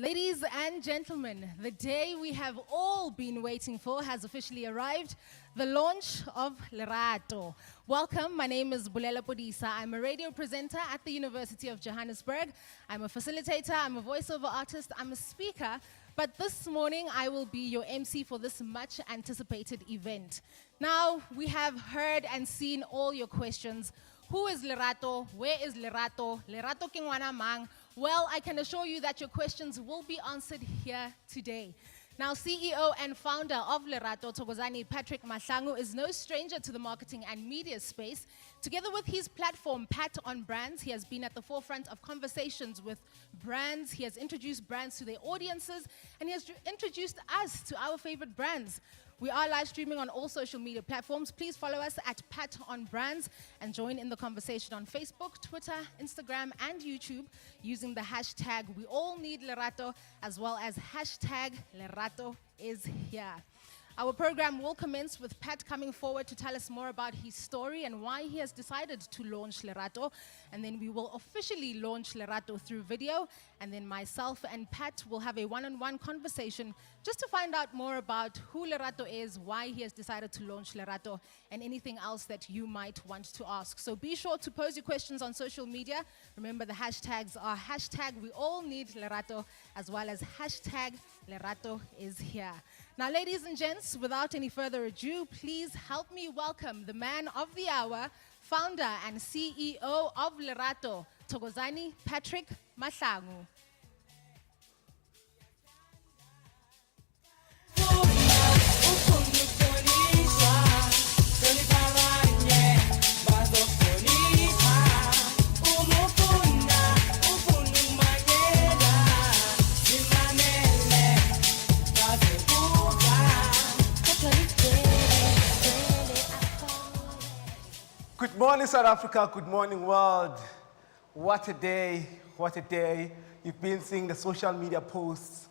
Ladies and gentlemen, the day we have all been waiting for has officially arrived, the launch of Lerato. Welcome, my name is Bulela Podisa. I'm a radio presenter at the University of Johannesburg. I'm a facilitator, I'm a voiceover artist, I'm a speaker, but this morning I will be your MC for this much anticipated event. Now, we have heard and seen all your questions. Who is Lerato? Where is Lerato? Lerato kingwana mang? Well, I can assure you that your questions will be answered here today. Now, CEO and founder of Lerato, Thokozani Patrick Mahlangu, is no stranger to the marketing and media space. Together with his platform, Pat on Brands, he has been at the forefront of conversations with brands. He has introduced brands to their audiences, and he has introduced us to our favorite brands. We are live streaming on all social media platforms. Please follow us at Pat on Brands and join in the conversation on Facebook, Twitter, Instagram, and YouTube using the hashtag We All Need Lerato, as well as hashtag Lerato is here. Our program will commence with Pat coming forward to tell us more about his story and why he has decided to launch Lerato. And then we will officially launch Lerato through video. And then myself and Pat will have a one-on-one conversation just to find out more about who Lerato is, why he has decided to launch Lerato, and anything else that you might want to ask. So be sure to pose your questions on social media. Remember, the hashtags are hashtag We All Need Lerato, as well as hashtag Lerato is here. Now, ladies and gents, without any further ado, please help me welcome the man of the hour, founder and CEO of Lerato, Thokozani Patrick Mahlangu. Good morning, South Africa. Good morning, world. What a day, what a day. You've been seeing the social media posts,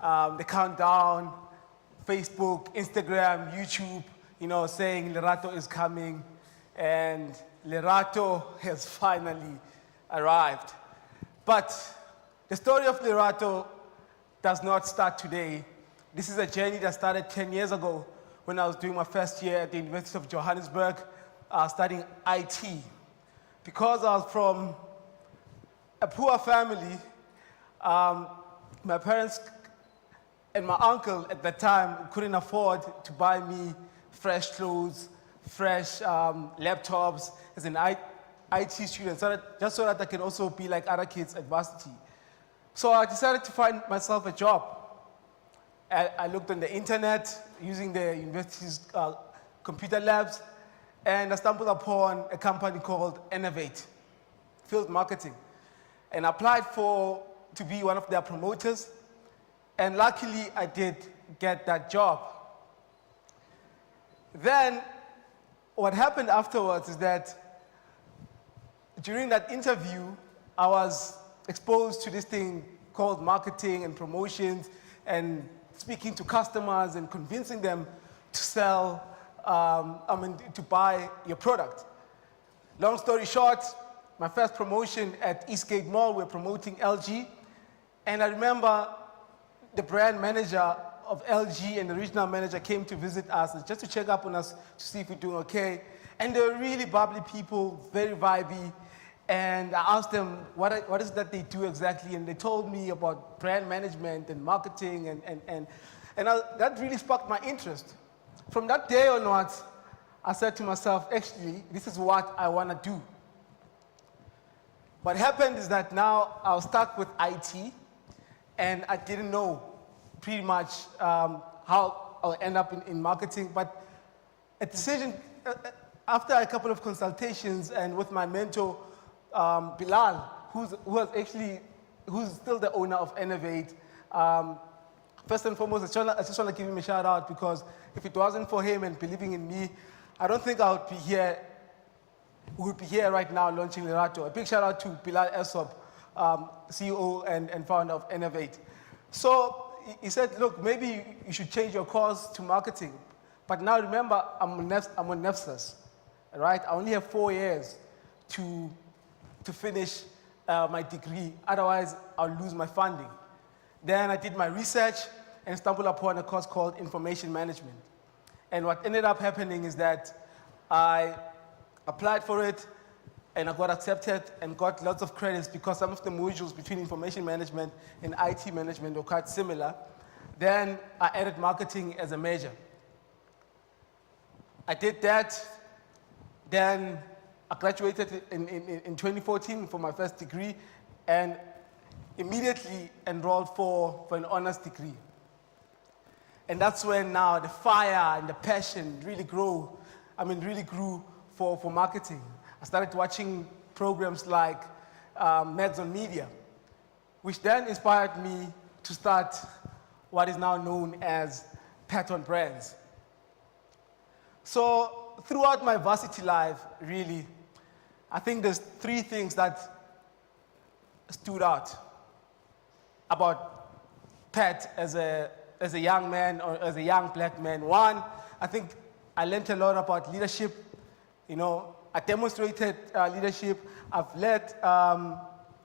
the countdown, Facebook, Instagram, YouTube, saying Lerato is coming, and Lerato has finally arrived. But the story of Lerato does not start today. This is a journey that started 10 years ago when I was doing my first year at the University of Johannesburg, studying IT. Because I was from a poor family, my parents and my uncle at that time couldn't afford to buy me fresh clothes, fresh laptops as an IT student, just so that I can also be like other kids at varsity. So I decided to find myself a job. I looked on the internet using the university's computer labs, and I stumbled upon a company called Innovate, Field Marketing, and applied to be one of their promoters. And luckily, I did get that job. Then, what happened afterwards is that during that interview, I was exposed to this thing called marketing and promotions and speaking to customers and convincing them to sell, to buy your product. Long story short, my first promotion at Eastgate Mall, we're promoting LG. And I remember the brand manager of LG and the regional manager came to visit us just to check up on us to see if we're doing okay. And they were really bubbly people, very vibey. And I asked them, what is that they do exactly? And they told me about brand management and marketing, and that really sparked my interest. From that day onwards, I said to myself, actually, this is what I want to do. What happened is that now I was stuck with IT, and I didn't know pretty much how I'll end up in marketing. But a decision, after a couple of consultations and with my mentor, Bilal, who's still the owner of Innovate, first and foremost, I just want to give him a shout out, because if it wasn't for him and believing in me, I don't think I would be here. We would be here right now launching Lerato. A big shout out to Bilal Esop, CEO and founder of Innovate. So he said, look, maybe you should change your course to marketing. But now remember, I'm on NEFSAS, right? I only have 4 years to finish my degree. Otherwise, I'll lose my funding. Then I did my research and stumbled upon a course called information management. And what ended up happening is that I applied for it and I got accepted and got lots of credits because some of the modules between information management and IT management were quite similar. Then I added marketing as a major. I did that. Then I graduated in 2014 for my first degree and immediately enrolled for an honors degree. And that's when now the fire and the passion really grew for marketing. I started watching programs like Mags on Media, which then inspired me to start what is now known as Pat on Brands. So throughout my varsity life, really, I think there's three things that stood out about Pat as a young man or as a young black man. One, I think I learned a lot about leadership. You know, I demonstrated leadership. I've led,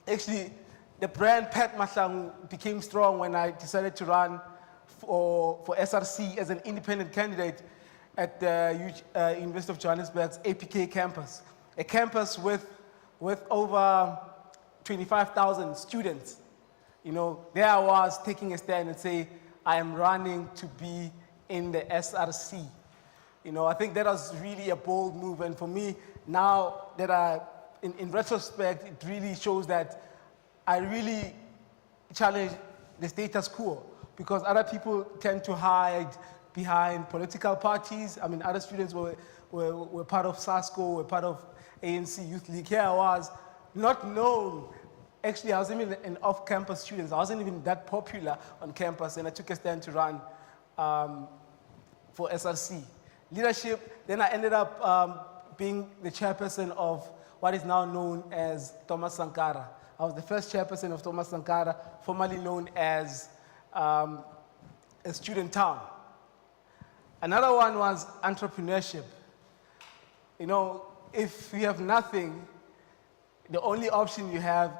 actually, the brand Pat Mahlangu became strong when I decided to run for SRC as an independent candidate at the University of Johannesburg's APK campus, a campus with over 25,000 students. You know, there I was taking a stand and say, I am running to be in the SRC. You know, I think that was really a bold move. And for me, now that in retrospect, it really shows that I really challenged the status quo because other people tend to hide behind political parties. I mean, other students were part of SASCO, were part of ANC Youth League. Here I was, not known. Actually, I wasn't even an off-campus student. I wasn't even that popular on campus, and I took a stand to run for SRC. Leadership, then I ended up being the chairperson of what is now known as Thomas Sankara. I was the first chairperson of Thomas Sankara, formerly known as a student town. Another one was entrepreneurship. You know, if you have nothing, the only option you have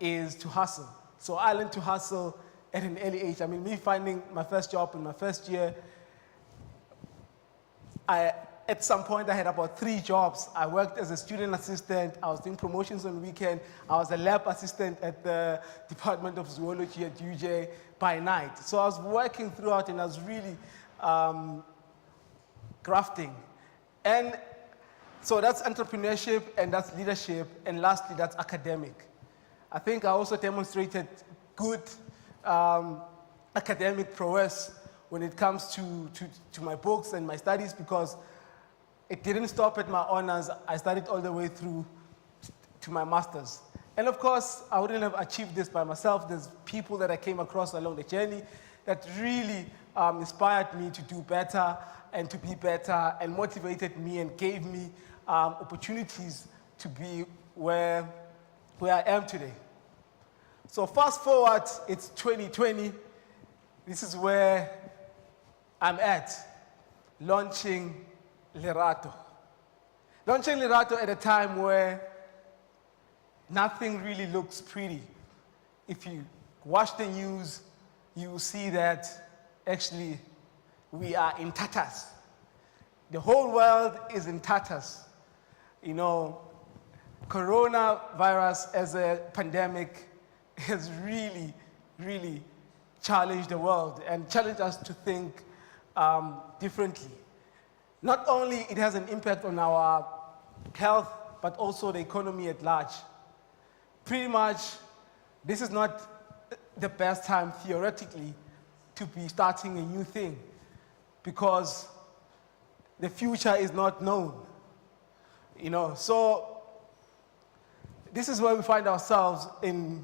is to hustle. So I learned to hustle at an early age. I mean, me finding my first job in my first year, at some point I had about 3 jobs. I worked as a student assistant, I was doing promotions on the weekend, I was a lab assistant at the Department of Zoology at UJ by night. So I was working throughout and I was really grafting. And so that's entrepreneurship and that's leadership, and lastly, that's academic. I think I also demonstrated good academic prowess when it comes to my books and my studies because it didn't stop at my honors. I studied all the way through to my master's. And of course, I wouldn't have achieved this by myself. There's people that I came across along the journey that really inspired me to do better and to be better and motivated me and gave me opportunities to be where I am today. So fast forward, it's 2020. This is where I'm at, launching Lerato. Launching Lerato at a time where nothing really looks pretty. If you watch the news, you will see that actually we are in tatters. The whole world is in tatters. You know, coronavirus as a pandemic has really, really challenged the world and challenged us to think differently. Not only it has an impact on our health, but also the economy at large. Pretty much, this is not the best time theoretically to be starting a new thing because the future is not known. You know, so this is where we find ourselves in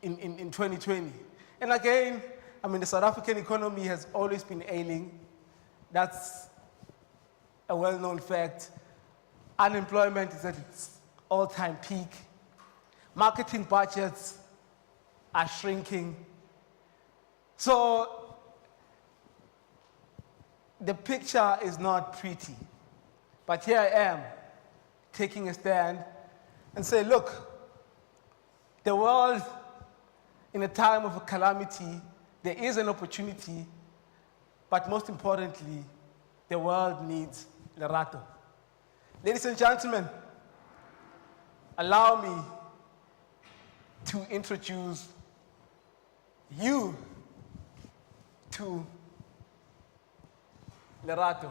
2020. And again, I mean, the South African economy has always been ailing. That's a well-known fact. Unemployment is at its all-time peak. Marketing budgets are shrinking. So the picture is not pretty. But here I am, taking a stand and say, look, the world in a time of a calamity, there is an opportunity, but most importantly, the world needs Lerato. Ladies and gentlemen, allow me to introduce you to Lerato.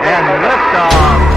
and liftoff.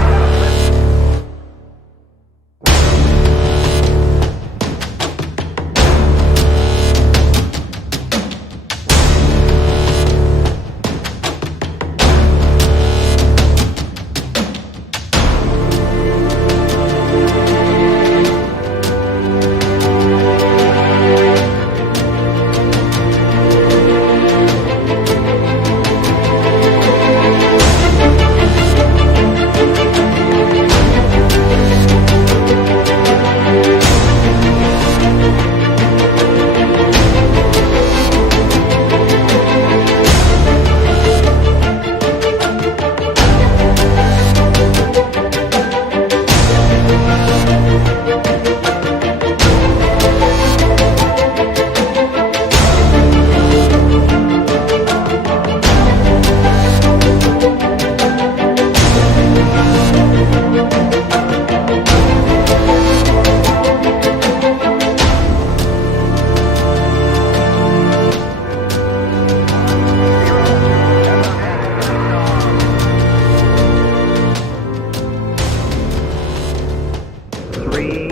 3,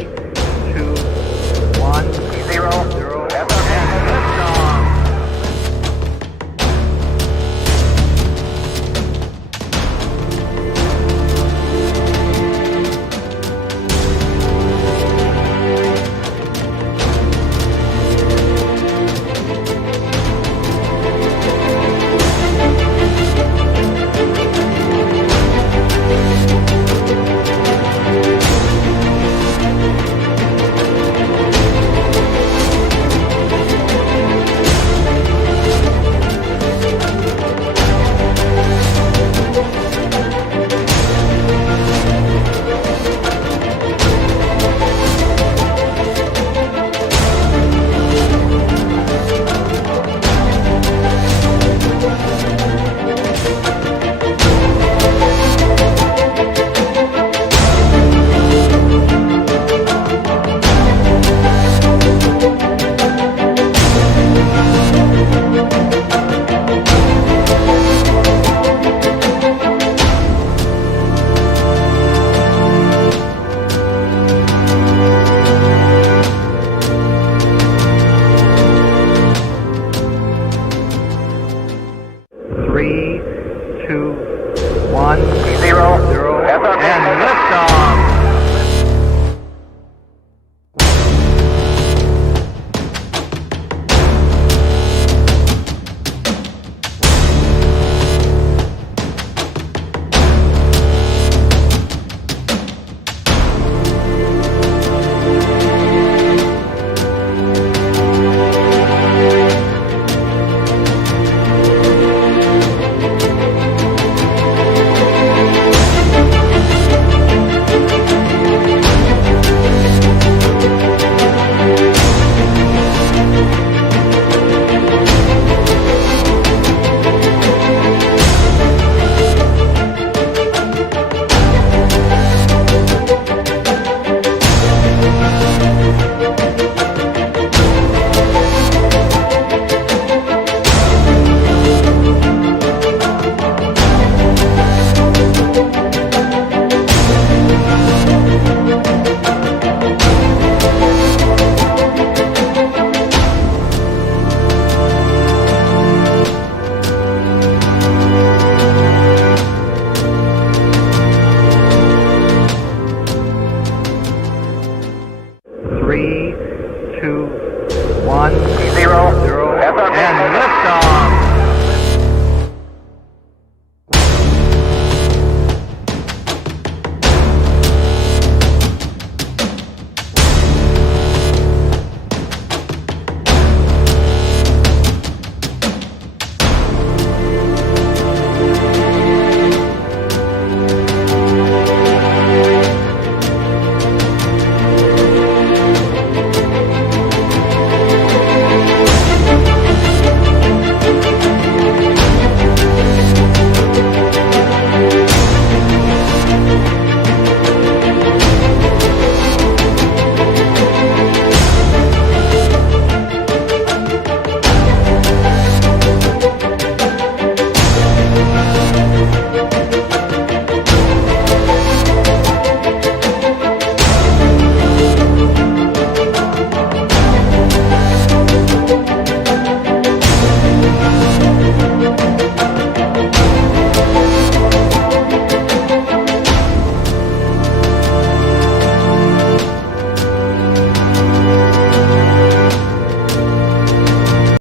2, 1, 0, and liftoff. 3, 2, 1, 0, and liftoff.